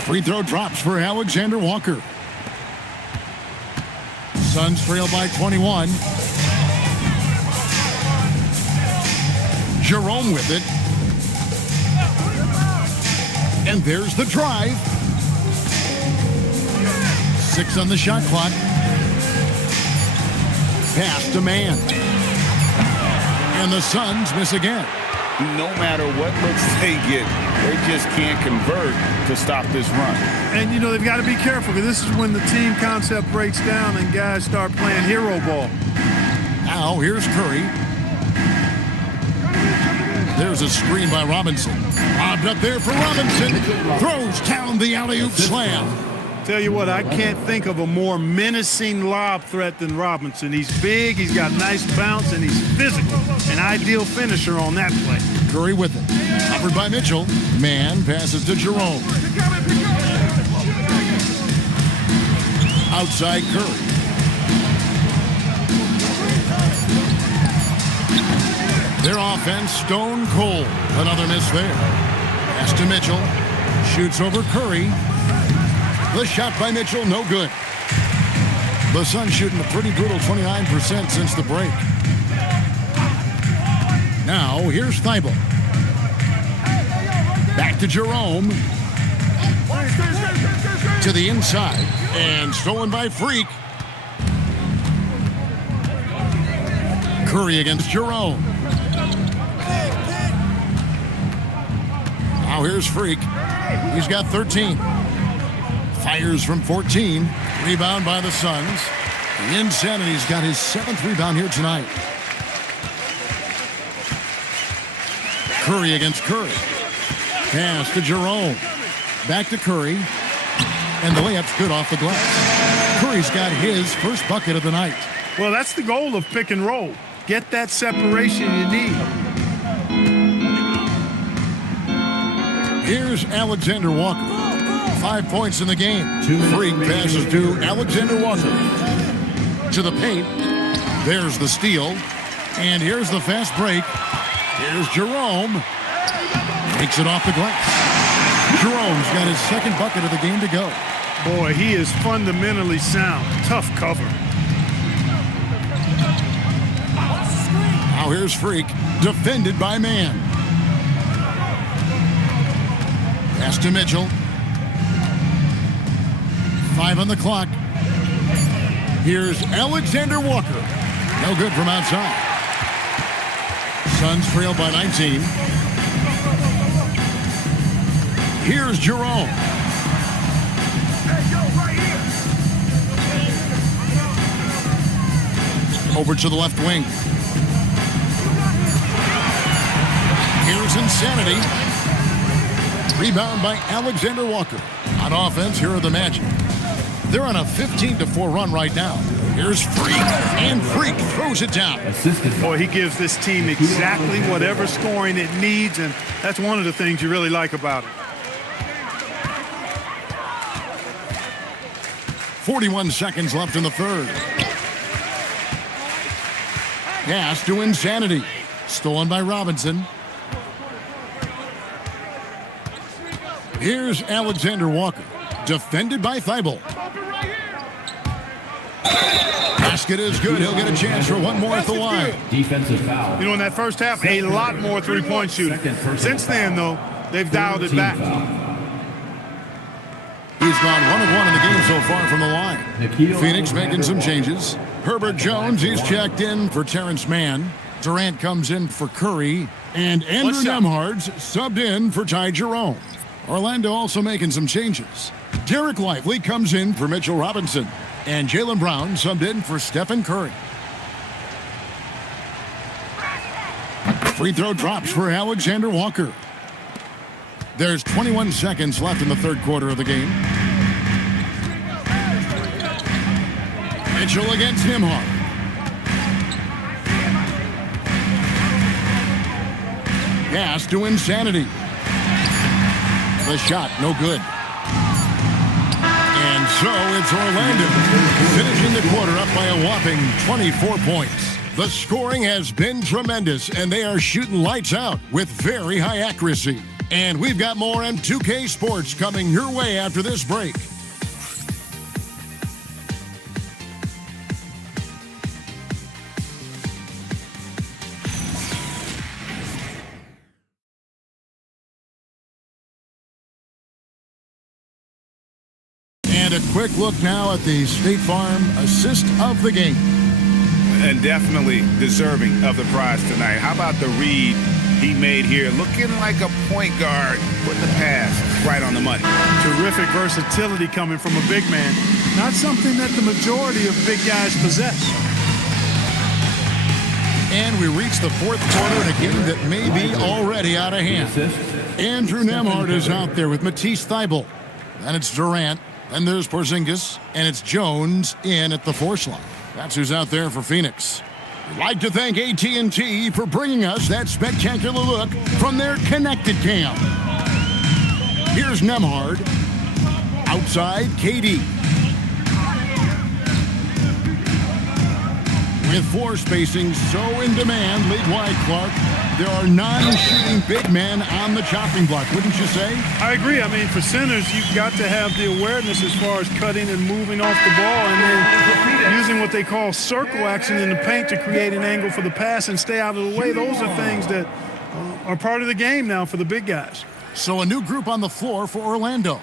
Free throw drops for Alexander Walker. Suns trail by 21. Jerome with it. And there's the drive. 6 on the shot clock. Pass to Mann. And the Suns miss again. No matter what looks they get, they just can't convert to stop this run. And, you know, they've got to be careful because this is when the team concept breaks down and guys start playing hero ball. Now, here's Curry. There's a screen by Robinson. Lobbed up there for Robinson. Throws down the alley-oop slam. Tell you what, I can't think of a more menacing lob threat than Robinson. He's big, he's got nice bounce, and he's physical. An ideal finisher on that play. Curry with it. Covered by Mitchell. Mann passes to Jerome. Outside Curry. Their offense stone cold. Another miss there. Pass to Mitchell. Shoots over Curry. The shot by Mitchell, no good. The Suns shooting a pretty brutal 29% since the break. Now, here's Thibault. Back to Jerome. To the inside. And stolen by Freak. Curry against Jerome. Now here's Freak. He's got 13. Fires from 14. Rebound by the Suns. The Insanity's got his 7th rebound here tonight. Curry against Curry. Pass to Jerome. Back to Curry. And the layup's good off the glass. Curry's got his first bucket of the night. Well, that's the goal of pick and roll. Get that separation you need. Here's Alexander Walker. 5 points in the game. Freak passes to Alexander Walker. To the paint. There's the steal. And here's the fast break. Here's Jerome. Takes it off the glass. Jerome's got his 2nd bucket of the game to go. Boy, he is fundamentally sound. Tough cover. Now here's Freak. Defended by man. Pass to Mitchell. 5 on the clock. Here's Alexander Walker. No good from outside. Suns trail by 19. Here's Jerome. Over to the left wing. Here's Insanity. Rebound by Alexander Walker. On offense, here are the Magic. They're on a 15-4 run right now. Here's Freak. And Freak throws it down. Boy, he gives this team exactly whatever scoring it needs, and that's one of the things you really like about it. 41 seconds left in the third. Pass to Insanity. Stolen by Robinson. Here's Alexander Walker. Defended by Thibault. Basket is good. He'll get a chance for one more at the line. Defensive foul. You know, in that first half, a lot more three-point shooting. Since then, though, they've dialed it back. He's gone 1 of 1 in the game so far from the line. Phoenix making some changes. Herbert Jones, he's checked in for Terrence Mann. Durant comes in for Curry. And Andrew Nembhard's subbed in for Ty Jerome. Orlando also making some changes. Derek Lively comes in for Mitchell Robinson. And Jaylen Brown subbed in for Stephen Curry. Free throw drops for Alexander Walker. There's 21 seconds left in the third quarter of the game. Mitchell against Nembhard. Pass to Insanity. The shot, no good. And so it's Orlando finishing the quarter up by a whopping 24 points. The scoring has been tremendous, and they are shooting lights out with very high accuracy. And we've got more M2K Sports coming your way after this break. And a quick look now at the State Farm assist of the game. And definitely deserving of the prize tonight. How about the read he made here? Looking like a point guard, putting the pass right on the money. Terrific versatility coming from a big man. Not something that the majority of big guys possess. And we reach the fourth quarter in a game that may be already out of hand. Andrew Nembhard is out there with Matisse Thybulle. Then it's Durant. Then there's Porzingis. And it's Jones in at the force line. That's who's out there for Phoenix. We'd like to thank AT&T for bringing us that spectacular look from their connected cam. Here's Nembhard. Outside, KD. With floor spacing so in demand league-wide, Clark, there are non-shooting big men on the chopping block, wouldn't you say? I agree. I mean, for centers, you've got to have the awareness as far as cutting and moving off the ball and then using what they call circle action in the paint to create an angle for the pass and stay out of the way. Those are things that are part of the game now for the big guys. So a new group on the floor for Orlando.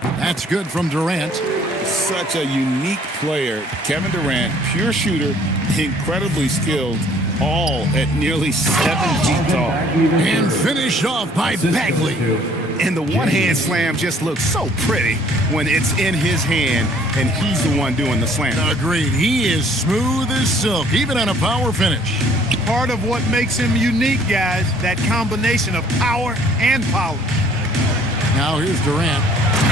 That's good from Durant. Such a unique player. Kevin Durant, pure shooter, incredibly skilled, all at nearly 7 feet tall. And finished off by Bagley. And the one-hand slam just looks so pretty when it's in his hand and he's the one doing the slam. Agreed. He is smooth as silk, even on a power finish. Part of what makes him unique, guys, that combination of power and polish. Now here's Durant.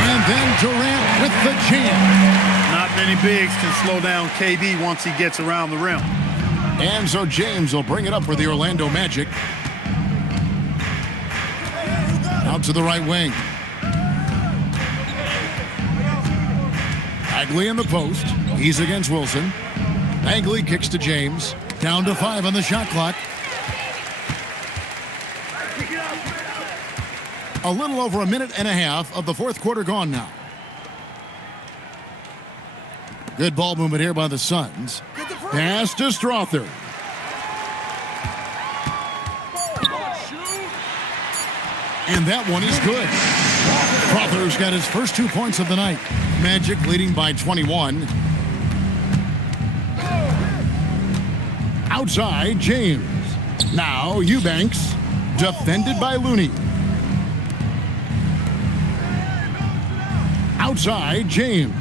And then Durant with the jam. Not many bigs can slow down KD once he gets around the rim. And so James will bring it up for the Orlando Magic. Out to the right wing. Bagley in the post. He's against Wilson. Bagley kicks to James. Down to 5 on the shot clock. A little over a minute and a half of the fourth quarter gone now. Good ball movement here by the Suns. Pass to Strother. And that one is good. Strother's got his first 2 points of the night. Magic leading by 21. Outside, James. Now Eubanks. Defended by Looney. Outside, James.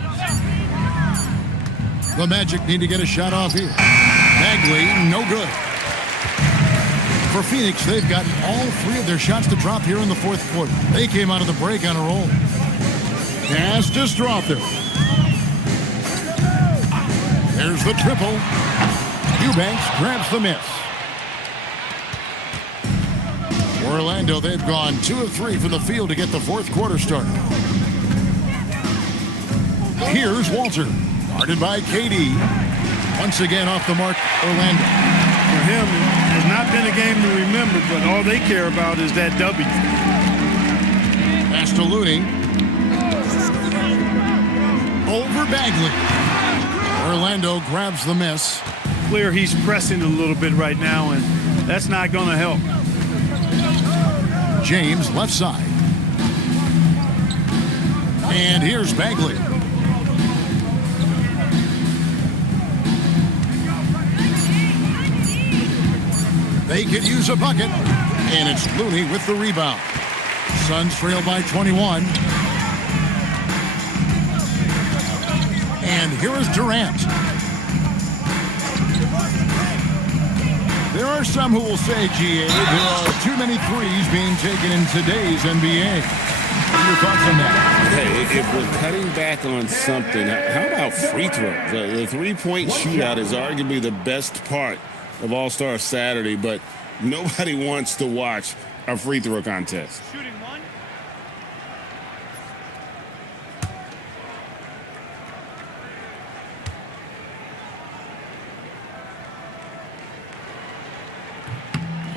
The Magic need to get a shot off here. Bagley, no good. For Phoenix, they've gotten all 3 of their shots to drop here in the fourth quarter. They came out of the break on a roll. Pass to Strother. There's the triple. Eubanks grabs the miss. Orlando, they've gone 2 of 3 from the field to get the fourth quarter started. Here's Walter, guarded by KD. Once again off the mark, Orlando. For him, it has not been a game to remember, but all they care about is that W. Pass to Looney. Over Bagley. Orlando grabs the miss. Clear he's pressing a little bit right now, and that's not going to help. James left side. And here's Bagley. They could use a bucket, and it's Looney with the rebound. Suns trail by 21. And here is Durant. There are some who will say, GA, there are too many threes being taken in today's NBA. What are your thoughts on that? Hey, if we're cutting back on something, how about free throws? The three-point shootout is arguably the best part of All-Star Saturday, but nobody wants to watch a free throw contest. Shooting one.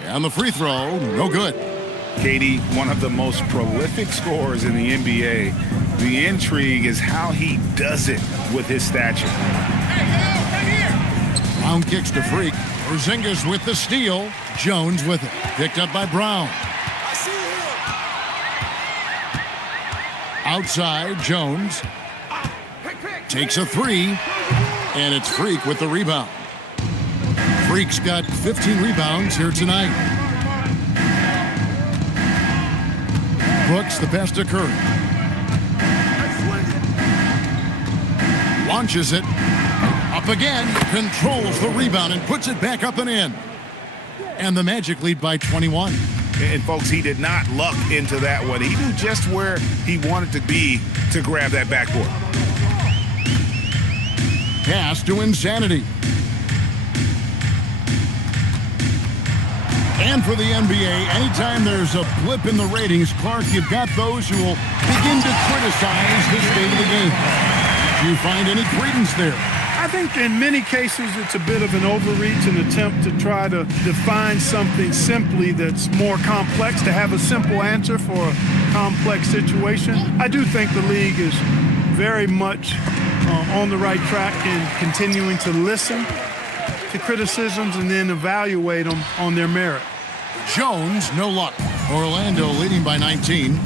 And the free throw, no good. KD, one of the most prolific scorers in the NBA. The intrigue is how he does it with his stature. Brown kicks to Freak. Porzingis with the steal. Jones with it. Picked up by Brown. Outside, Jones. Takes a 3. And it's Freak with the rebound. Freak's got 15 rebounds here tonight. Brooks the pass to Curry. Launches it. Up again. Controls the rebound and puts it back up and in. And the Magic lead by 21. And folks, he did not luck into that one. He knew just where he wanted to be to grab that backboard. Pass to Insanity. And for the NBA, anytime there's a blip in the ratings, Clark, you've got those who will begin to criticize the state of the game. Do you find any credence there? I think in many cases it's a bit of an overreach, an attempt to try to define something simply that's more complex, to have a simple answer for a complex situation. I do think the league is very much on the right track in continuing to listen to criticisms and then evaluate them on their merit. Jones, no luck. Orlando leading by 19.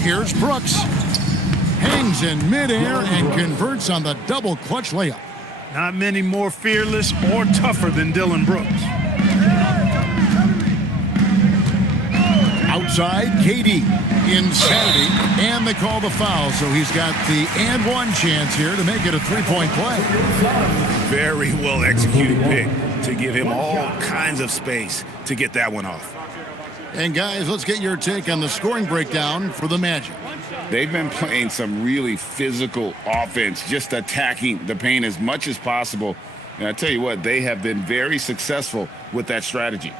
Here's Brooks. Hangs in midair and converts on the double clutch layup. Not many more fearless or tougher than Dylan Brooks. Outside, KD. Insanity. And they call the foul, so he's got the and one chance here to make it a three-point play. Very well executed pick to give him all kinds of space to get that one off. And guys, let's get your take on the scoring breakdown for the Magic. They've been playing some really physical offense, just attacking the paint as much as possible. And I tell you what, they have been very successful with that strategy.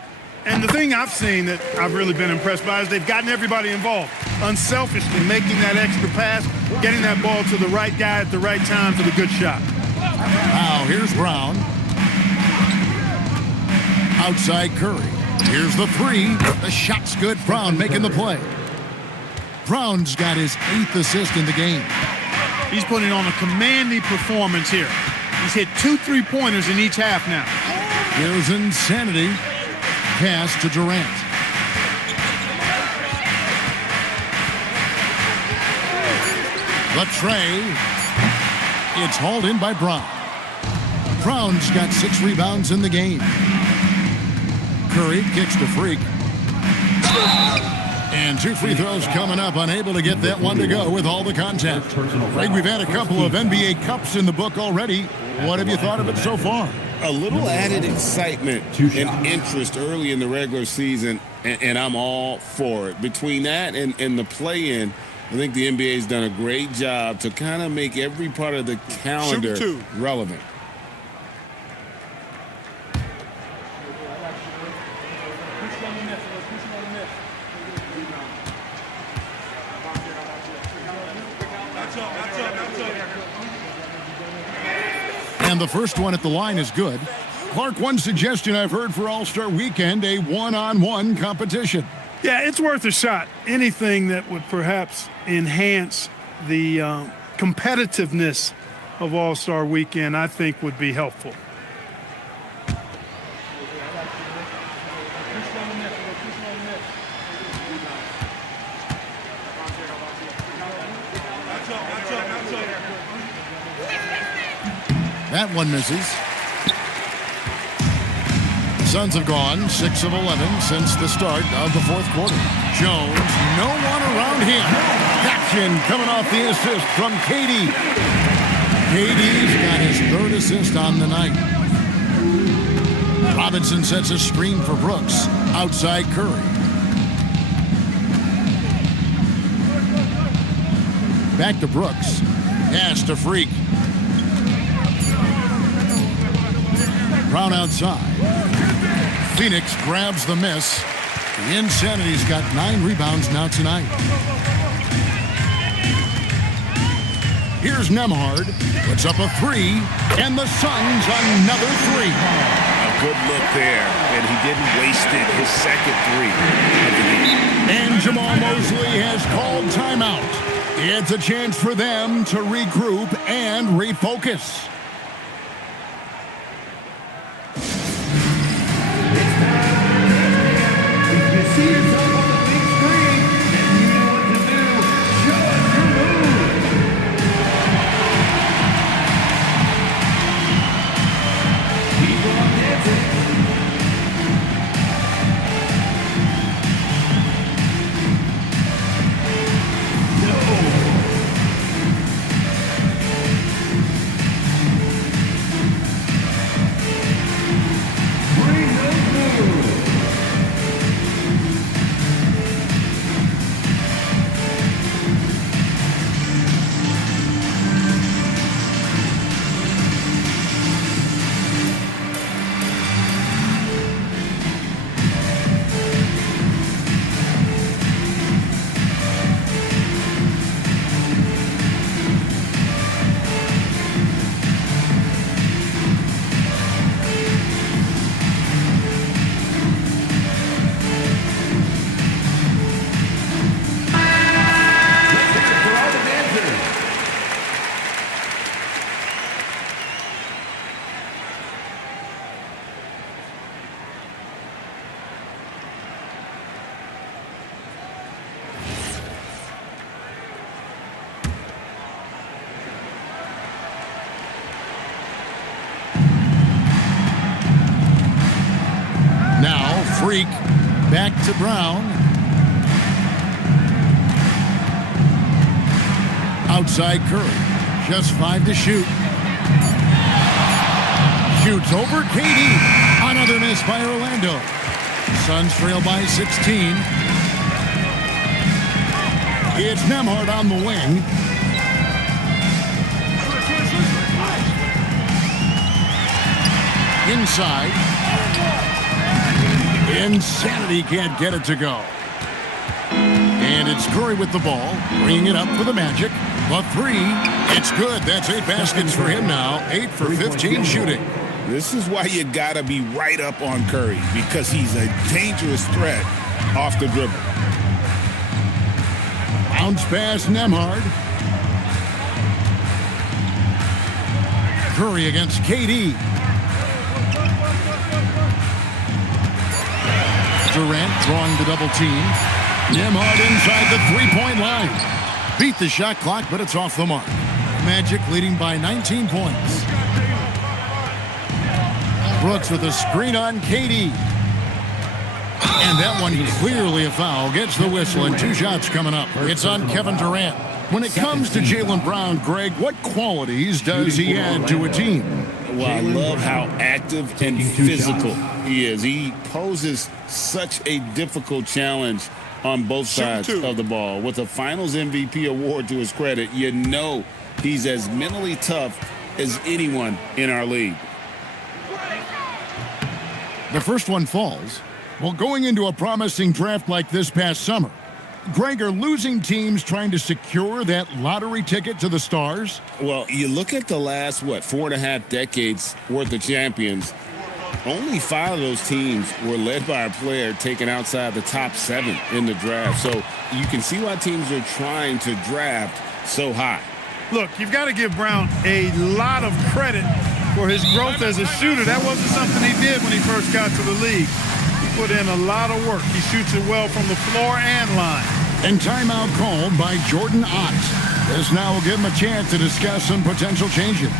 And the thing I've seen that I've really been impressed by is they've gotten everybody involved, unselfishly making that extra pass, getting that ball to the right guy at the right time for the good shot. Now, here's Brown. Outside Curry. Here's the three. The shot's good. Brown making the play. Brown's got his 8th assist in the game. He's putting on a commanding performance here. He's hit 2 3-pointers in each half now. Here's Insanity. Pass to Durant. The tray. It's hauled in by Brown. Brown's got 6 rebounds in the game. Curry kicks to Freak. And 2 free throws coming up, unable to get that one to go with all the contact. Greg, we've had a couple of NBA Cups in the book already. What have you thought of it so far? A little added excitement and interest early in the regular season, and I'm all for it. Between that and the play-in, I think the NBA's done a great job to kind of make every part of the calendar relevant. And the first one at the line is good. Clark, one suggestion I've heard for All-Star Weekend, a one-on-one competition. Yeah, it's worth a shot. Anything that would perhaps enhance the competitiveness of All-Star Weekend, I think would be helpful. That one misses. Suns have gone 6 of 11 since the start of the fourth quarter. Jones, no one around him. Action coming off the assist from KD. KD's got his 3rd assist on the night. Robinson sets a screen for Brooks. Outside Curry. Back to Brooks. Pass to Freak. Brown outside. Phoenix grabs the miss. The Insanity's got 9 rebounds now tonight. Here's Nemhard. Puts up a 3. And the Suns another 3. A good look there. And he didn't waste it. His second 3 of the game. And Jamal Mosley has called timeout. It's a chance for them to regroup and refocus. See yourself on the big screen, and you know what to do. Show us your move. Keep on dancing. No. Freak back to Brown. Outside Curry. Just 5 to shoot. Shoots over KD. Another miss by Orlando. Suns trail by 16. It's Nembhard on the wing. Inside. Insanity can't get it to go. And it's Curry with the ball, bringing it up for the Magic. A three. It's good. That's 8 baskets for him now. 8 for 15 shooting. This is why you got to be right up on Curry, because he's a dangerous threat off the dribble. Bounce pass Nembhard. Curry against KD. Durant drawing the double team. Nembhard inside the three-point line. Beat the shot clock, but it's off the mark. Magic leading by 19 points. Brooks with a screen on KD. And that one clearly a foul. Gets the whistle and 2 shots coming up. It's on Kevin Durant. When it comes to Jaylen Brown, Greg, what qualities does he add to a team? Well, I love how active and physical he is. He poses such a difficult challenge on both sides of the ball. With a Finals MVP award to his credit, you know he's as mentally tough as anyone in our league. The first one falls. Well, going into a promising draft like this past summer, Greg, are losing teams trying to secure that lottery ticket to the stars? Well, you look at the last, 4.5 decades worth of champions, only 5 of those teams were led by a player taken outside the top 7 in the draft. So you can see why teams are trying to draft so high. Look, you've got to give Brown a lot of credit for his growth as a shooter. That wasn't something he did when he first got to the league. He put in a lot of work. He shoots it well from the floor and line. And timeout called by Jordan Ott. This now will give him a chance to discuss some potential changes.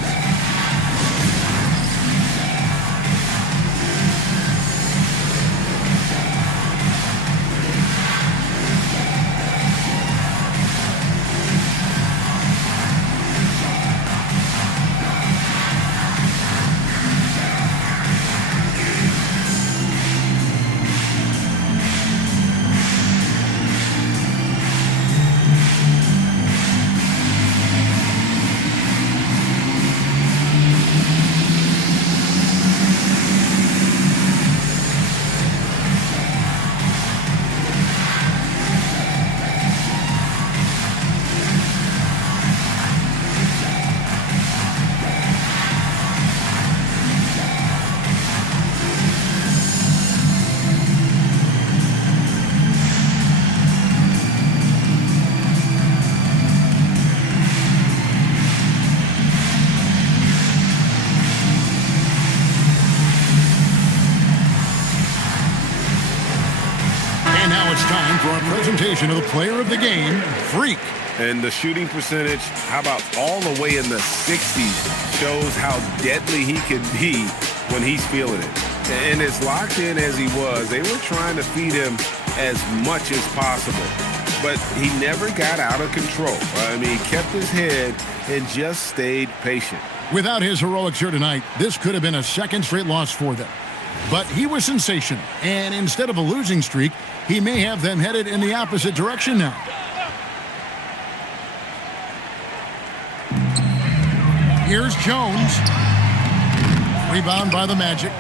For our presentation of the player of the game, Freak. And the shooting percentage, how about all the way in the 60s, shows how deadly he can be when he's feeling it. And as locked in as he was, they were trying to feed him as much as possible. But he never got out of control. I mean, he kept his head and just stayed patient. Without his heroics here tonight, this could have been a second straight loss for them. But he was sensational, and instead of a losing streak, he may have them headed in the opposite direction now. Here's Jones. Rebound by the Magic.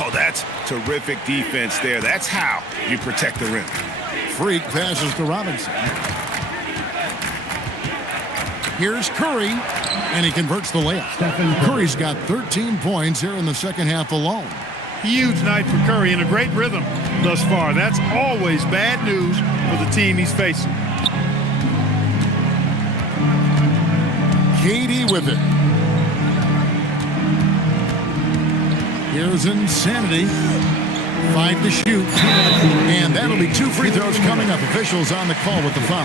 Oh, that's terrific defense there. That's how you protect the rim. Freak passes to Robinson. Here's Curry, and he converts the layup. Curry's got 13 points here in the second half alone. Huge night for Curry and a great rhythm thus far. That's always bad news for the team he's facing. KD with it. Here's Insanity. 5 to shoot. And that'll be 2 free throws coming up. Officials on the call with the foul.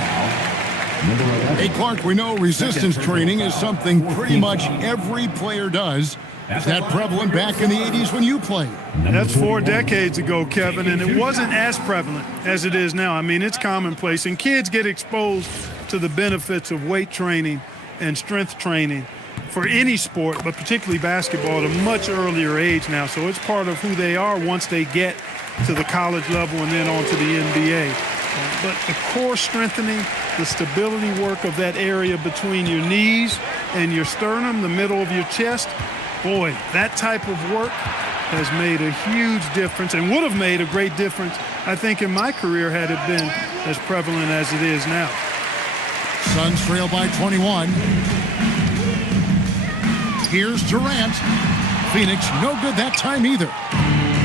Hey, Clark, we know resistance training is something pretty much every player does. Is that prevalent back in the 80s when you played? That's 4 decades ago, Kevin, and it wasn't as prevalent as it is now. I mean, it's commonplace, and kids get exposed to the benefits of weight training and strength training for any sport, but particularly basketball, at a much earlier age now. So it's part of who they are once they get to the college level and then on to the NBA. But the core strengthening, the stability work of that area between your knees and your sternum, the middle of your chest, boy, that type of work has made a huge difference and would have made a great difference, I think, in my career had it been as prevalent as it is now. Suns trail by 21. Here's Durant. Phoenix no good that time either.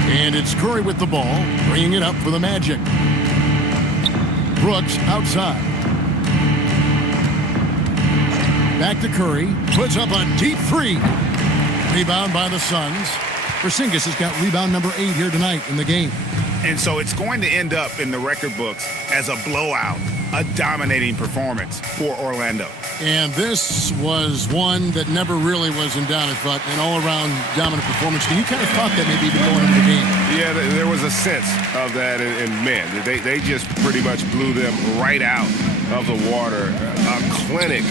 And it's Curry with the ball, bringing it up for the Magic. Brooks outside. Back to Curry. Puts up a deep three. Rebound by the Suns. Porzingis has got rebound number 8 here tonight in the game. And so it's going to end up in the record books as a blowout, a dominating performance for Orlando. And this was one that never really was in doubt, I thought, an all-around dominant performance. You kind of thought that maybe even going into the game. Yeah, there was a sense of that, and man, they just pretty much blew them right out of the water. A clinic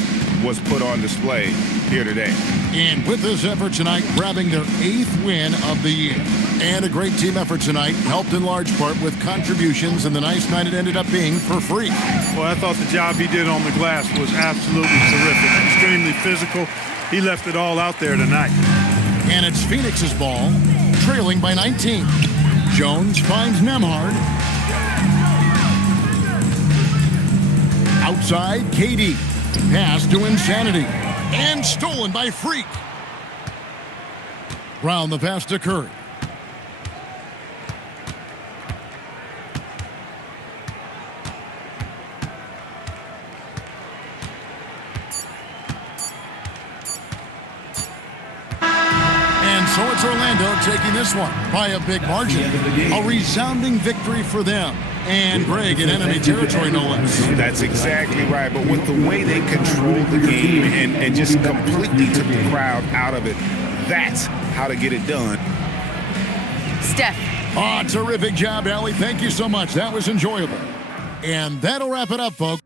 was put on display here today. And with this effort tonight, grabbing their 8th win of the year. And a great team effort tonight, helped in large part with contributions, and the nice night it ended up being for free. Well, I thought the job he did on the glass was absolutely terrific. Extremely physical. He left it all out there tonight. And it's Phoenix's ball, trailing by 19. Jones finds Nemhard. Outside, KD. Pass to Insanity. And stolen by Freak. Brown the pass to Curry. And so it's Orlando taking this one by a big margin. A resounding victory for them. And Greg in enemy territory, no less. That's exactly right. But with the way they controlled the game and just completely took the crowd out of it, that's how to get it done. Steph. Terrific job, Allie. Thank you so much. That was enjoyable. And that'll wrap it up, folks.